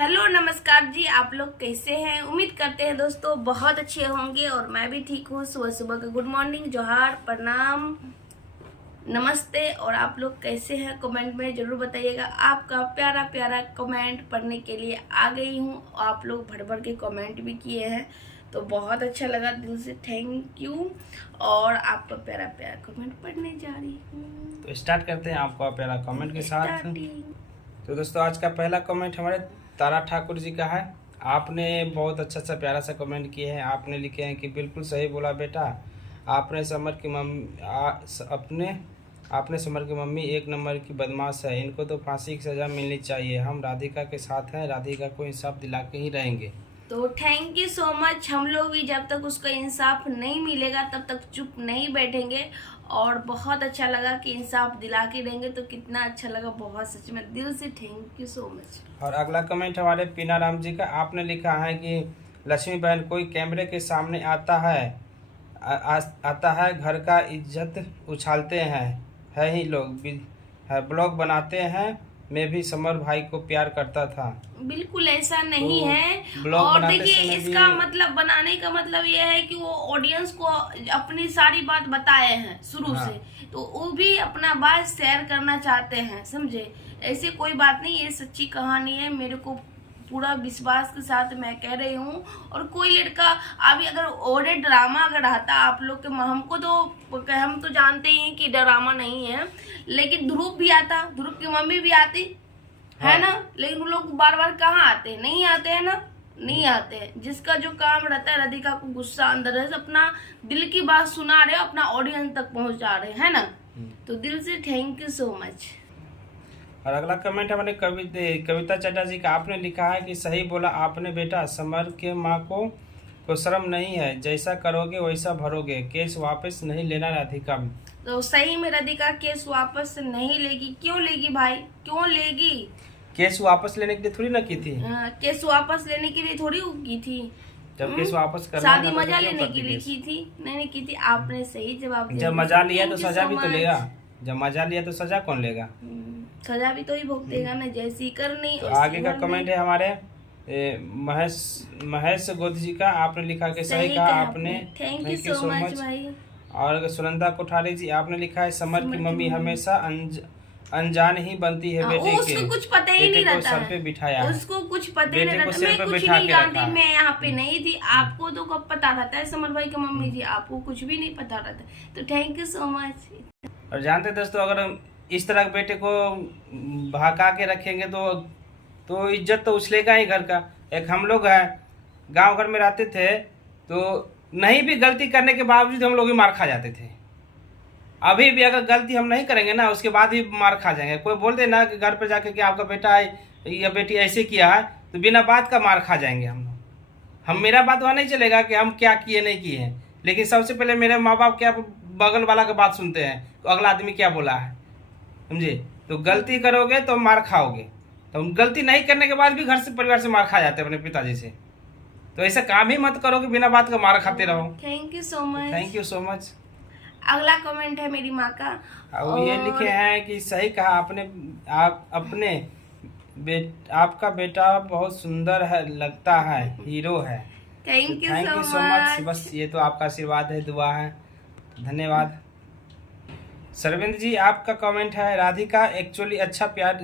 Hello नमस्कार जी, आप लोग कैसे हैं। उम्मीद करते हैं दोस्तों बहुत अच्छे होंगे और मैं भी ठीक हूँ। सुबह सुबह का गुड मॉर्निंग, जोहार, प्रणाम, नमस्ते। और आप लोग कैसे हैं कमेंट में जरूर बताइएगा। आपका प्यारा प्यारा कमेंट पढ़ने के लिए आ गई हूँ। आप लोग भर भर के कमेंट भी किए हैं तो बहुत अच्छा लगा, दिल से थैंक यू। और आपका प्यारा प्यारा कमेंट पढ़ने जा रही हूँ। तो स्टार्ट करते हैं आपका प्यारा कमेंट के साथ। Starting। तो दोस्तों आज का पहला कमेंट हमारे तारा ठाकुर जी का है। आपने बहुत अच्छा प्यारा सा कमेंट किए हैं। आपने लिखे हैं कि बिल्कुल सही बोला बेटा, आपने समर की मम्मी आपने समर की मम्मी एक नंबर की बदमाश है। इनको तो फांसी की सज़ा मिलनी चाहिए। हम राधिका के साथ हैं, राधिका को इंसाफ दिला के ही रहेंगे। तो थैंक यू सो मच। हम लोग भी जब तक उसको इंसाफ नहीं मिलेगा तब तक चुप नहीं बैठेंगे। और बहुत अच्छा लगा कि इंसाफ दिला के रहेंगे तो कितना अच्छा लगा, बहुत सच में दिल से थैंक यू सो मच। और अगला कमेंट हमारे पीना राम जी का। आपने लिखा है कि लक्ष्मी बहन कोई कैमरे के सामने आता है घर का इज्जत उछालते हैं है ही लोग ब्लॉग बनाते हैं। मैं भी समर भाई को प्यार करता था। बिल्कुल ऐसा नहीं तो है। ब्लॉग और बनाते देखिए समय इसका भी मतलब बनाने का मतलब यह है कि वो ऑडियंस को अपनी सारी बात बताए हैं शुरू हाँ। से, तो वो भी अपना बात शेयर करना चाहते हैं, समझे। ऐसे कोई बात नहीं, ये सच्ची कहानी है। मेरे को पूरा विश्वास के साथ मैं कह रही हूँ। और कोई लड़का अभी अगर और ड्रामा अगर आता आप लोग के, हमको तो हम तो जानते ही हैं कि ड्रामा नहीं है, लेकिन ध्रुव भी आता, ध्रुव की मम्मी भी आती है ना। लेकिन वो लोग बार बार कहाँ आते हैं, नहीं आते हैं ना, नहीं आते हैं। जिसका जो काम रहता है, राधिका को गुस्सा अंदर है, अपना दिल की बात सुना रहे हो, अपना ऑडियंस तक पहुंचा रहे हैं ना। तो दिल से थैंक यू सो मच। और अगला कमेंट हमारे कविता चटर्जी का। आपने लिखा है कि सही बोला आपने बेटा, समर के माँ को शर्म नहीं है। जैसा करोगे वैसा भरोगे। केस वापस नहीं लेना राधिका। तो सही में राधिका केस वापस नहीं लेगी। क्यों लेगी भाई, क्यों लेगी। केस वापस लेने के लिए थोड़ी ना की थी। केस वापस लेने के लिए थोड़ी की थी। जब केस वापस करना शादी मजा लेने के लिए की थी, नहीं की थी। आपने सही जवाब दिया। जब मजा लिया तो सजा भी तो लेगा। जब मजा लिया तो सजा कौन लेगा। सजा भी तो ही भुगतेगा ना, जैसी करनी। तो आगे का कमेंट है हमारे महेश गोद जी का। आपने लिखा कि सही कहा आपने, थैंक यू सो मच भाई। और सुनंदा कोठारी जी, आपने लिखा है समर की मम्मी हमेशा अनजान ही बनती है बेटे के। उसको कुछ पता ही नहीं रहता सर पे बिठाया है। उसको कुछ पता ही नहीं रहता। मैं कुछ नहीं जानती, मैं यहाँ पे नहीं थी। आपको तो कब पता रहता है समर भाई की मम्मी जी, आपको कुछ भी नहीं पता रहता। तो थैंक यू सो मच। और जानते दोस्तों, अगर इस तरह के बेटे को भगा के रखेंगे तो इज्जत तो उछलेगा ही घर का। एक हम लोग हैं, गांव घर में रहते थे, तो नहीं भी गलती करने के बावजूद हम लोग भी मार खा जाते थे। अभी भी अगर गलती हम नहीं करेंगे ना, उसके बाद भी मार खा जाएंगे। कोई बोल दे ना कि घर पे जाके कि आपका बेटा या बेटी ऐसे किया है, तो बिना बात का मार खा जाएंगे हम लोग। मेरा बात वहाँ नहीं चलेगा कि हम क्या किए नहीं किए हैं, लेकिन सबसे पहले मेरे माँ बाप क्या बगल वाला का बात सुनते हैं, तो अगला आदमी क्या बोला है, समझे। तो गलती करोगे तो मार खाओगे। तो गलती नहीं करने के बाद भी घर से परिवार से मार खा जाते हैं अपने पिताजी से। तो ऐसा काम ही मत करो कि बिना बात का मार खाते रहो। Thank you so much. Thank you so much. अगला कमेंट है मेरी माँ का। वो ये लिखे हैं कि सही कहा आपने, आपका बेटा बहुत सुंदर है, लगता है हीरो है। Thank you so much. बस ये तो आपका आशीर्वाद है, दुआ है, धन्यवाद। सरविंद जी, आपका कमेंट है राधिका एक्चुअली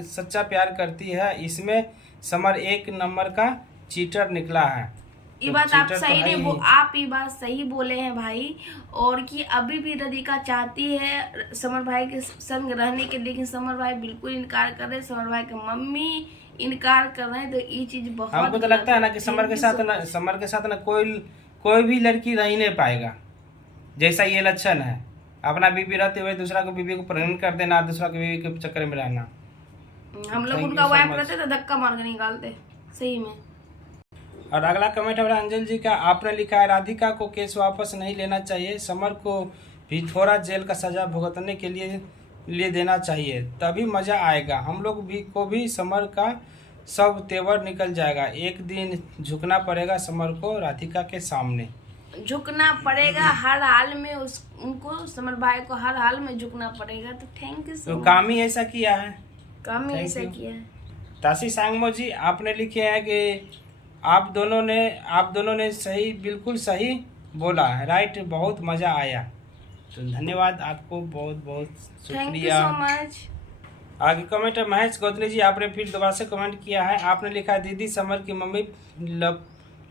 सच्चा प्यार करती है। इसमें समर एक नंबर का चीटर निकला है। ये बात आप सही नहीं, वो आप ये बात सही बोले हैं भाई। और कि अभी भी राधिका चाहती है समर भाई के संग रहने के, लेकिन समर भाई बिल्कुल इनकार कर रहे हैं। समर भाई की मम्मी इनकार कर रहे हैं। तो ये चीज बहुत हमको तो लगता है ना कि समर के साथ ना कोई भी लड़की रह ही नहीं पाएगा। जैसा ये लक्षण है, अपना बीबी रहते हुए दूसरा को बीबी को प्रेग्नेंट कर देना, दूसरा की बीबी के चक्कर में रहना। हम लोग उनका वाइफ रहते तो धक्का मार के निकालते सही में। और अगला कमेंट है अंजल जी का। आपने लिखा है राधिका को केस वापस नहीं लेना चाहिए, समर को भी थोड़ा जेल का सजा भुगतने के लिए देना चाहिए, तभी मजा आएगा। हम लोग को भी समर का सब तेवर निकल जाएगा। एक दिन झुकना पड़ेगा समर को राधिका के सामने। झुकना पड़ेगा हर हाल में, उनको समर भाई को हर हाल में झुकना पड़ेगा। तो थैंक यू सो मच। काम ही ऐसा किया है, काम ही ऐसा किया है। ताशी सांगमो जी आपने लिखे हैं कि आप दोनों ने सही, बिल्कुल सही बोला, राइट, बहुत मज़ा आया। तो धन्यवाद आपको, बहुत बहुत थैंक यू शुक्रिया। So much. आगे कमेंट है महेश गोदले जी, आपने फिर दोबारा से कमेंट किया है। आपने लिखा है दीदी समर की मम्मी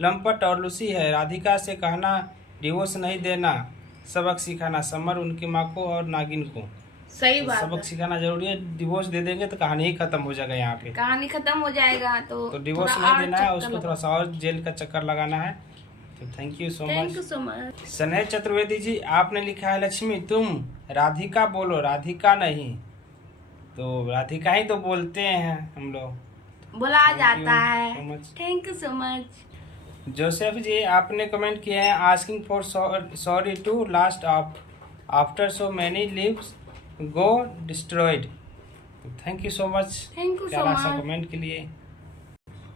लंपट और लूसी है, राधिका से कहना डिवोर्स नहीं देना, सबक सिखाना समर उनकी माँ को और नागिन को। सही तो बात सबक है, सिखाना जरूरी है, डिवोर्स दे देंगे तो कहानी ही खत्म हो जाएगा यहाँ पे। कहानी खत्म हो जाएगा। तो डिवोर्स थोड़ा नहीं और देना है, चक्कर उसको लगाओ। थोड़ा सा और जेल का चक्कर लगाना है। तो thank you so thank you much. So much. स्नेह चतुर्वेदी जी आपने लिखा है लक्ष्मी तुम राधिका बोलो, राधिका नहीं। तो राधिका ही तो बोलते हैं हम लोग। बोला Thank जाता you है। so much. Thank you so much. Joseph ji आपने कमेंट किए हैं asking for sorry to last after so many lives go destroyed. Thank you so much thank you so प्यारा सा मच। कमेंट के लिए।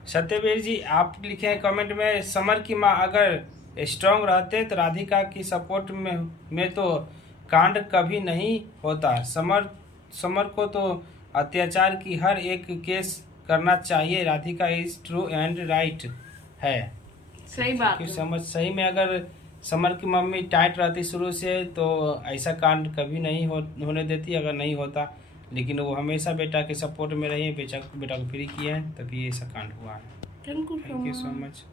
सत्यवीर जी आप लिखे हैं कमेंट में समर की माँ अगर स्ट्रांग रहते तो राधिका की सपोर्ट में तो कांड कभी नहीं होता। समर को तो अत्याचार की हर एक केस करना चाहिए, Radhika is true and right है। सही बात क्योंकि है। समझ सही में अगर समर की मम्मी टाइट रहती शुरू से तो ऐसा कांड कभी नहीं होने देती, अगर नहीं होता। लेकिन वो हमेशा बेटा के सपोर्ट में रही है, बेटा को फ्री किया है, तभी ऐसा कांड हुआ है। Thank you so much.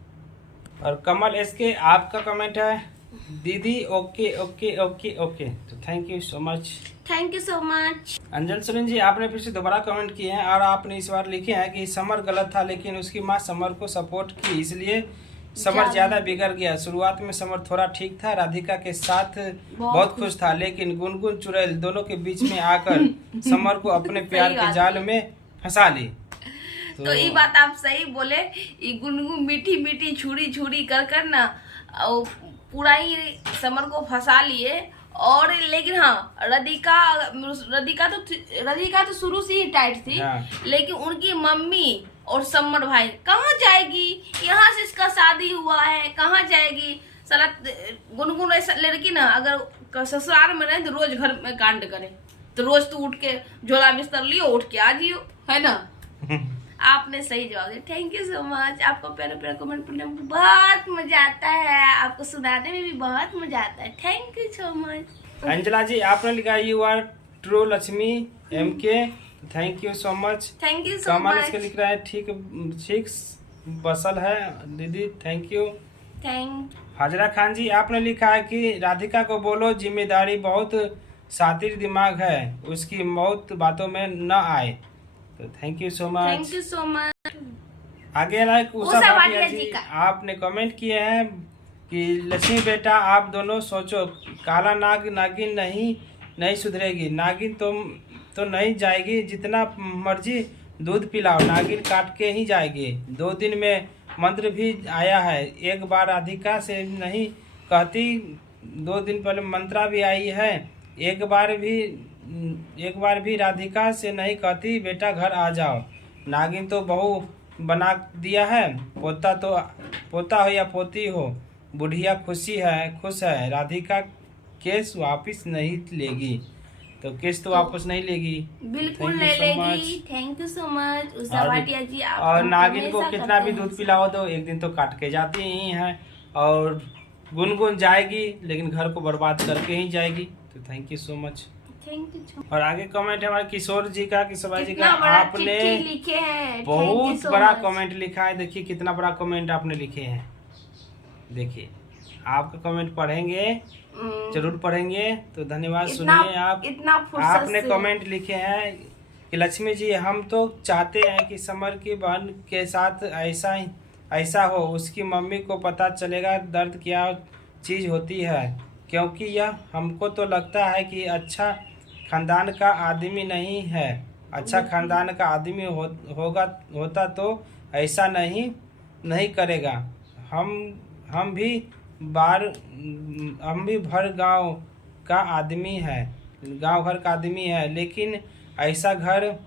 और कमल एसके आपका कमेंट है दीदी ओके ओके ओके ओके। तो thank you so much. Thank you so much. Anjal Suren ji आपने फिर से दोबारा कमेंट किए हैं और आपने इस बार लिखे हैं कि समर गलत था लेकिन उसकी माँ समर को सपोर्ट की, इसलिए समर ज्यादा बिगड़ गया। शुरुआत में समर थोड़ा ठीक था, राधिका के साथ बहुत खुश था, लेकिन गुनगुन चुड़ैल दोनों के बीच में आकर समर को अपने प्यार के जाल में फंसा ली। तो ये बात आप सही बोले। ये गुनगुन मीठी मीठी छुरी छुरी कर कर ना पूरा ही समर को फंसा लिए। और लेकिन हाँ राधिका तो शुरू से ही टाइट थी। हाँ। लेकिन उनकी मम्मी और समर भाई कहाँ जाएगी, यहाँ से इसका शादी हुआ है, कहाँ जाएगी। साला गुनगुन ऐसा लड़की ना अगर ससुराल में रहे तो रोज घर में कांड करे, तो रोज तो उठ के झोला बिस्तर लियो उठ के आ जियो, है ना। आपने सही जवाब दिया। Thank you so much. आपको प्यारा प्यारा कमेंट पढ़ने में बहुत मजा आता है, आपको सुनाने में भी बहुत मजा आता है। Thank you so much. Anjala ji आपने लिखा you are true Lakshmi M K. Thank you so much. Thank you so Kamal इसके मच। लिख रहा है ठीक ठीक बसल है दीदी, thank you. Thank Hajra Khan ji आपने लिखा है कि राधिका को बोलो जिम्मेदारी बहुत शातिर दिमाग है, उसकी मौत बातों में न आए। तो thank you so much. Thank you so much. आगे लाइक उषा उषा भाटिया भाटिया जी जी का। आपने कमेंट किए हैं कि लक्ष्मी बेटा आप दोनों सोचो, काला नागिन नहीं सुधरेगी, नागिन तो नहीं जाएगी, जितना मर्जी दूध पिलाओ नागिन काट के ही जाएगी। 2 दिन में मंत्र भी आया है, एक बार राधिका से नहीं कहती, 2 दिन पहले मंत्रा भी आई है, एक बार भी राधिका से नहीं कहती बेटा घर आ जाओ। नागिन तो बहू बना दिया है, पोता हो या पोती हो, बुढ़िया खुश है। राधिका केस वापस नहीं लेगी, तो केस तो वापस नहीं लेगी। बिल्कुल Thank ले you so लेगी। Thank you so much Usha Bhatia जी। आप और हम नागिन को हमेशा कितना भी करते दूध हैं। पिलाओ तो एक दिन तो काट के जाती ही है, और गुनगुन जाएगी लेकिन घर को बर्बाद करके ही जाएगी। तो thank you so much. Thank you so much. और आगे कमेंट है हमारे किशोर जी का, किशोर भाई जी का। कितना बड़ा आपने चिट्ठी लिखे हैं। Thank you बहुत so बड़ा much। कमेंट लिखा है, देखिए कितना बड़ा कमेंट आपने लिखे हैं। देखिए आपका कमेंट पढ़ेंगे, जरूर पढ़ेंगे, तो धन्यवाद। सुनिए आप, इतना फुर्सत आपने से। कमेंट लिखे हैं कि लक्ष्मी जी हम तो चाहते हैं कि समर की बहन के साथ ऐसा हो, उसकी मम्मी को पता चलेगा दर्द क्या चीज़ होती है, क्योंकि यह हमको तो लगता है कि अच्छा खानदान का आदमी नहीं है। अच्छा खानदान का आदमी होता तो ऐसा नहीं करेगा। हम भी भर गांव का आदमी है, गांव घर का आदमी है, लेकिन ऐसा घर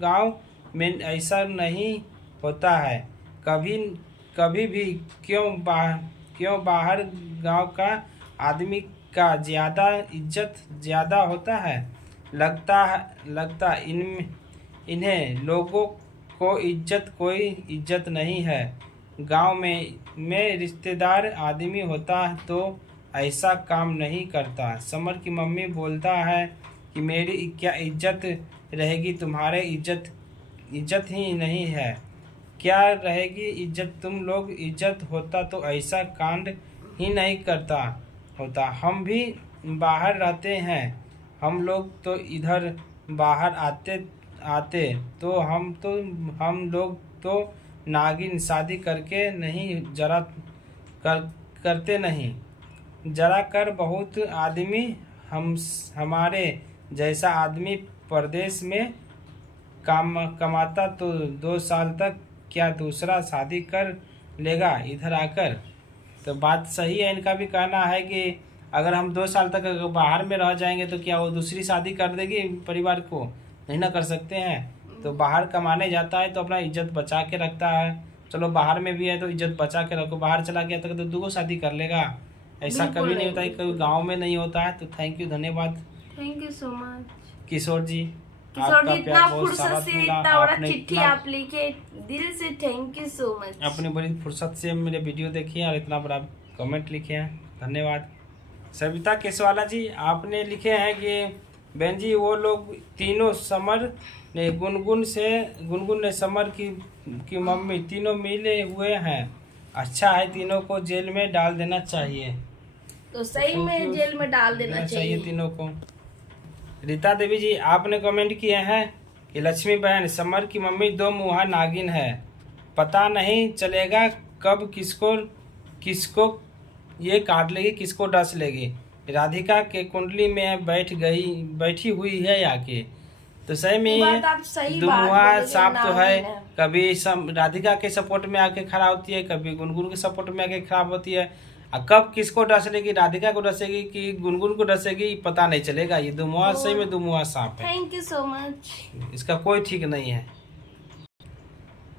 गांव में ऐसा नहीं होता है कभी भी। क्यों बाहर गांव का आदमी का ज़्यादा इज्जत ज़्यादा होता है। लगता इन्हें लोगों को इज्जत कोई इज्जत नहीं है। गांव में रिश्तेदार आदमी होता तो ऐसा काम नहीं करता। समर की मम्मी बोलता है कि मेरी क्या इज्जत रहेगी, तुम्हारे इज्जत ही नहीं है। क्या रहेगी इज्जत, तुम लोग इज्जत होता तो ऐसा कांड ही नहीं करता होता। हम भी बाहर रहते हैं, हम लोग तो इधर बाहर आते तो हम लोग तो नागिन शादी करके नहीं करते नहीं। जरा कर बहुत आदमी हमारे जैसा आदमी परदेश में कमाता तो 2 साल तक क्या दूसरा शादी कर लेगा इधर आकर। तो बात सही है, इनका भी कहना है कि अगर हम 2 साल तक अगर बाहर में रह जाएंगे तो क्या वो दूसरी शादी कर देगी परिवार को, नहीं ना कर सकते हैं। तो बाहर कमाने जाता है तो अपना इज्जत बचा के रखता है। चलो बाहर में भी है तो इज्जत बचा के रखो, बाहर चला गया तो 2 शादी कर लेगा, ऐसा कभी नहीं होता है, कभी गाँव में नहीं होता है। तो थैंक यू, धन्यवाद। थैंक यू सो मच किशोर जी, किशोर जी, इतना बहुत फुर्सत सारा से मिला, इतना बड़ा आपने चिट्ठी इतना आप लिखे, दिल से थैंक यू सो मच। अपनी बड़ी फुर्सत से मेरे वीडियो देखिए और इतना बड़ा कमेंट लिखे हैं, धन्यवाद। सविता केसवाला जी, आपने लिखे हैं कि बहन जी वो लोग तीनों समर ने गुनगुन ने समर की मम्मी तीनों मिले हुए हैं। अच्छा है, तीनों को जेल में डाल देना चाहिए। तो सही में जेल में डाल देना चाहिए तीनों को। रीता देवी जी, आपने कमेंट किए हैं कि लक्ष्मी बहन समर की मम्मी 2 मुहा नागिन है, पता नहीं चलेगा कब किसको ये काट लेगी, किसको डस लेगी। राधिका के कुंडली में बैठी हुई है आके। तो सही में दुमुहा सांप तो है, कभी राधिका के सपोर्ट में आके खड़ा होती है, कभी गुनगुन के सपोर्ट में आके खराब होती है। कब किसको डसेगी, राधिका को डसेगी कि गुनगुन को डसेगी, पता नहीं चलेगा। ये दुमुहा सही में दुमुहा सांप है। Thank you so much. इसका कोई ठीक नहीं है।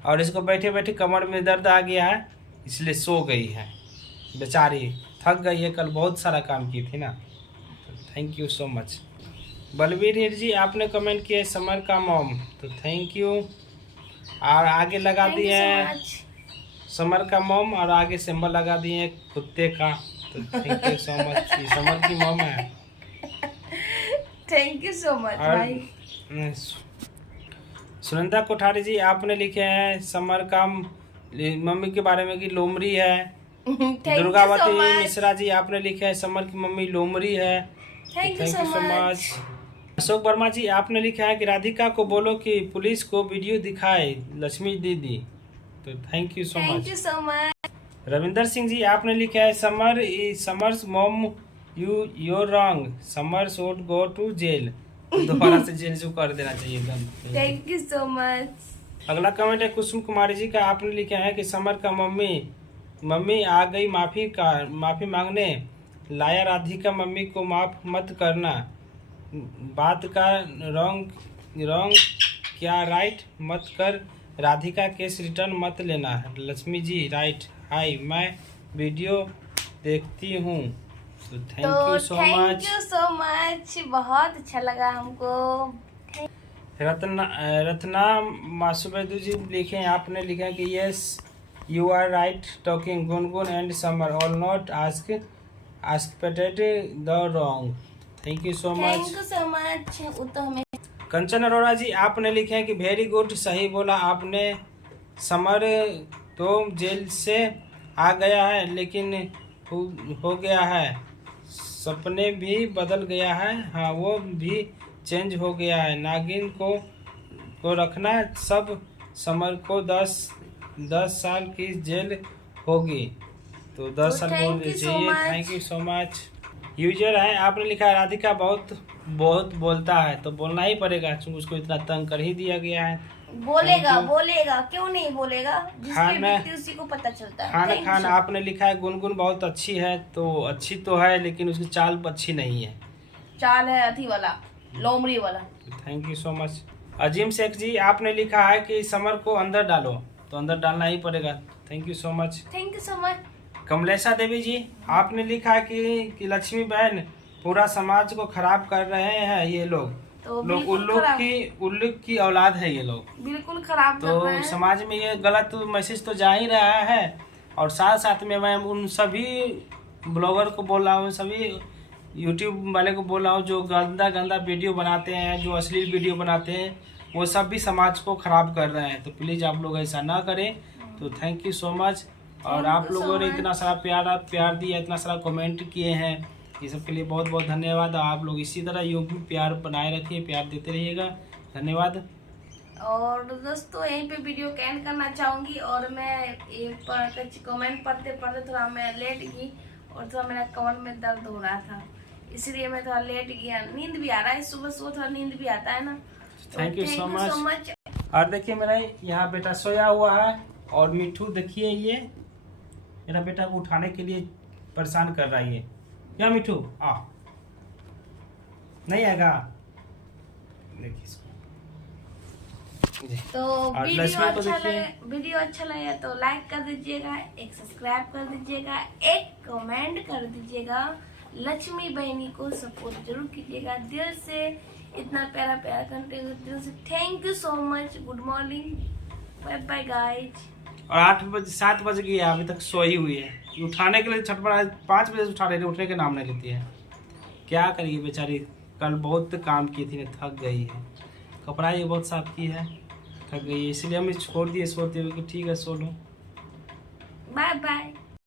और इसको बैठे बैठे कमर में दर्द आ गया है, इसलिए सो गई है, बेचारी थक गई है, कल बहुत सारा काम की थी ना। Thank you so much. Balveer Hir ji, आपने कमेंट किया समर का मॉम, तो थैंक यू। और आगे लगा दिए समर का मॉम और आगे सिंबल लगा दिए कुत्ते का, तो thank you so much. Summer की मॉम है। थैंक यू सो मच भाई। सुनंदा कोठारी जी, आपने लिखे हैं समर का मम्मी के बारे में कि लोमड़ी है। दुर्गावती मिश्रा जी, आपने लिखा है समर की मम्मी लोमड़ी है। Thank you so much. Ashok Verma ji, आपने लिखा है कि राधिका को बोलो कि पुलिस को वीडियो दिखाए लक्ष्मी दीदी, तो thank you so much. Ravinder Singh ji, आपने लिखा है Summer's mom you're wrong, Summer should go to jail, दोबारा से जेल जो कर देना चाहिए एकदम। Thank you so much. अगला कमेंट है कुसुम कुमारी जी का, आपने लिखा है कि समर का मम्मी आ गई माफी मांगने, लाया राधिका मम्मी को माफ मत करना, बात का रॉन्ग क्या राइट मत कर, राधिका केस रिटर्न मत लेना। लक्ष्मी जी राइट, हाय मैं वीडियो देखती हूँ, तो थैंक यू सो मच। बहुत अच्छा लगा हमको। रत्ना मासूबेदू जी लिखे हैं, आपने लिखा है कि yes you are right talking Gungun and Summer all not expected the wrong, thank you so much. Kanchan Arora ji, आपने लिखे हैं कि वेरी गुड, सही बोला आपने, समर तो जेल से आ गया है लेकिन हो गया है, सपने भी बदल गया है, हाँ वो भी चेंज हो गया है, नागिन को रखना सब, समर को 10 साल की जेल होगी, तो 10 साल होनी चाहिए। Thank you so much. User है, आपने लिखा है राधिका बहुत बोलता है, तो बोलना ही पड़ेगा क्योंकि उसको इतना तंग कर ही दिया गया है। बोलेगा क्यों नहीं बोलेगा, उसी को पता चलता है। खान आपने लिखा है गुनगुन बहुत अच्छी है, तो अच्छी तो है लेकिन उसकी चाल अच्छी नहीं है, चाल है अथी वाला लोमड़ी वाला। Thank you so much. Azeem Shaikh ji, आपने लिखा है कि समर को अंदर डालो, तो अंदर डालना ही पड़ेगा, thank you so much. Thank you so much. Kamlesha Devi ji, आपने लिखा है कि लक्ष्मी बहन पूरा समाज को खराब कर रहे हैं ये लोग, तो लोग उल्लू की औलाद है ये लोग। बिल्कुल खराब कर रहे तो हैं। समाज में ये गलत मैसेज तो जा ही रहा है, और साथ साथ में मैं उन सभी ब्लॉगर को बोल रहा हूँ, सभी यूट्यूब वाले को बोल रहा हूँ जो गंदा वीडियो बनाते हैं, जो अश्लील वीडियो बनाते हैं, वो सब भी समाज को खराब कर रहे हैं। तो प्लीज़ आप लोग ऐसा ना करें। तो थैंक यू सो मच। और आप लोगों ने इतना सारा प्यार दिया, इतना सारा कमेंट किए हैं, ये सब के लिए बहुत बहुत धन्यवाद। आप लोग इसी तरह यूं भी प्यार बनाए रखिए, प्यार देते रहिएगा। धन्यवाद। और दोस्तों यहीं पे वीडियो को एंड करना चाहूँगी। और मैं कमेंट पढ़ते पढ़ते थोड़ा मैं लेट गई, और थोड़ा मेरा कमर में दर्द हो रहा था, इसलिए मैं थोड़ा लेट गया। नींद भी आ रहा है, सुबह सुबह थोड़ा नींद भी आता है ना। Thank you so much. और देखिए मेरा यहाँ बेटा सोया हुआ है, और मिठू देखिए ये मेरा बेटा को उठाने के लिए परेशान कर रहा है। ये क्या मिठू आ नहीं आएगा, देखिए इसको। तो वीडियो अच्छा लगे तो लाइक कर दीजिएगा, एक सब्सक्राइब कर दीजिएगा, एक कमेंट कर दीजिएगा। लक्ष्मी बहनी को सपोर्ट जरूर कीजिएगा दिल से। इतना प्यारा प्यारा कंटेंट दिल से thank you so much. Good morning, bye bye guys. और 7 बज गई है, अभी तक सोई हुई है। उठाने के लिए छटपटा, 5 बजे उठा रही है, उठने के नाम नहीं लेती है। क्या करिए बेचारी, कल बहुत काम की थी, थक गई है। कपड़ा ये बहुत साफ की है, थक गई है, इसलिए हम छोड़ दिए सोते हुए कि ठीक है सो लो। Bye bye.